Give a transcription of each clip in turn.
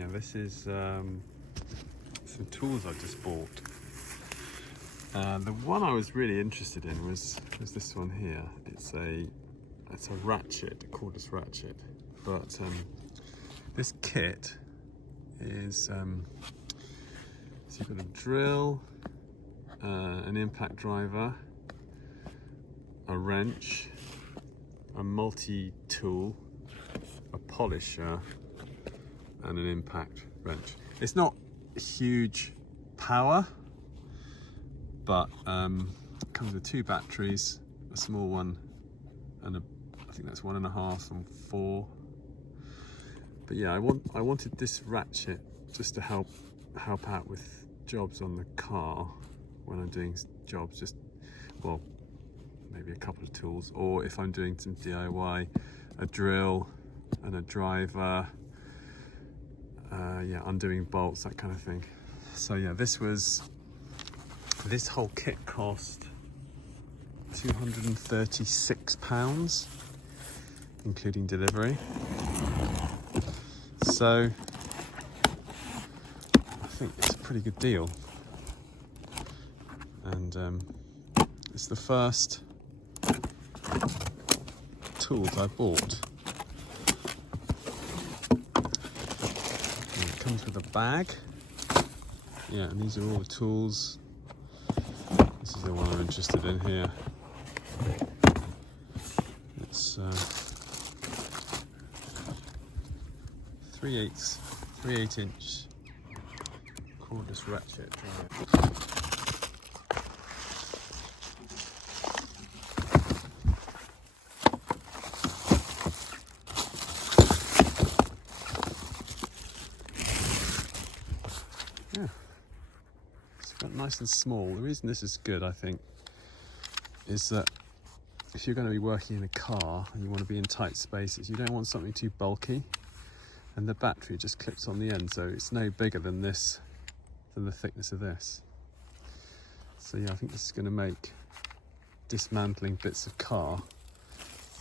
yeah, this is some tools I just bought. The one I was really interested in was this one here. It's a ratchet, a cordless ratchet. But this kit is so you've got a drill, an impact driver, a wrench, a multi-tool, a polisher, and an impact wrench. It's not huge power, but it comes with 2 batteries, a small one and I think that's 1.5 and 4. But yeah, I wanted this ratchet just to help out with jobs on the car when I'm doing jobs, just, well, maybe a couple of tools, or if I'm doing some DIY, a drill and a driver, yeah, undoing bolts, that kind of thing. So yeah, this whole kit cost £236, including delivery. So I think it's a pretty good deal, and it's the first tools I bought. And it comes with a bag. Yeah, and these are all the tools. This is the one I'm interested in here. It's 3/8 inch cordless ratchet drive. Yeah, it's got nice and small. The reason this is good, I think, is that if you're going to be working in a car and you want to be in tight spaces, you don't want something too bulky, and the battery just clips on the end, so it's no bigger than the thickness of this. So yeah, I think this is going to make dismantling bits of car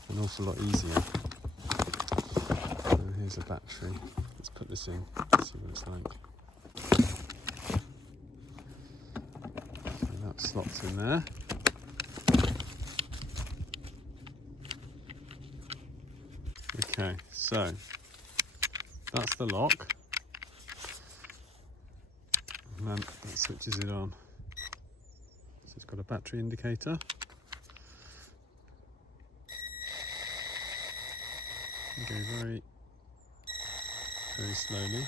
an awful lot easier. So here's a battery. Let's put this in, see what it's like. So that slots in there. Okay, so that's the lock, and then that switches it on. So it's got a battery indicator. You go very, very slowly.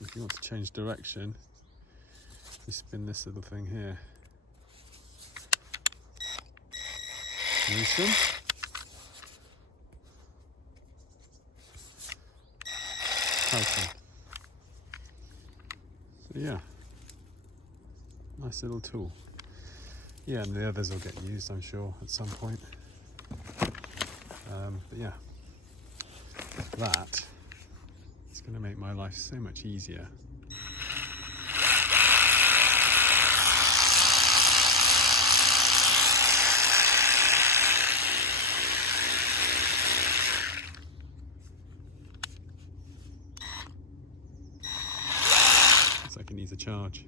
If you want to change direction, you spin this little thing here. Loosen. Tighten. So yeah, nice little tool. Yeah, and the others will get used, I'm sure, at some point. But yeah, that is going to make my life so much easier. Looks like it needs a charge.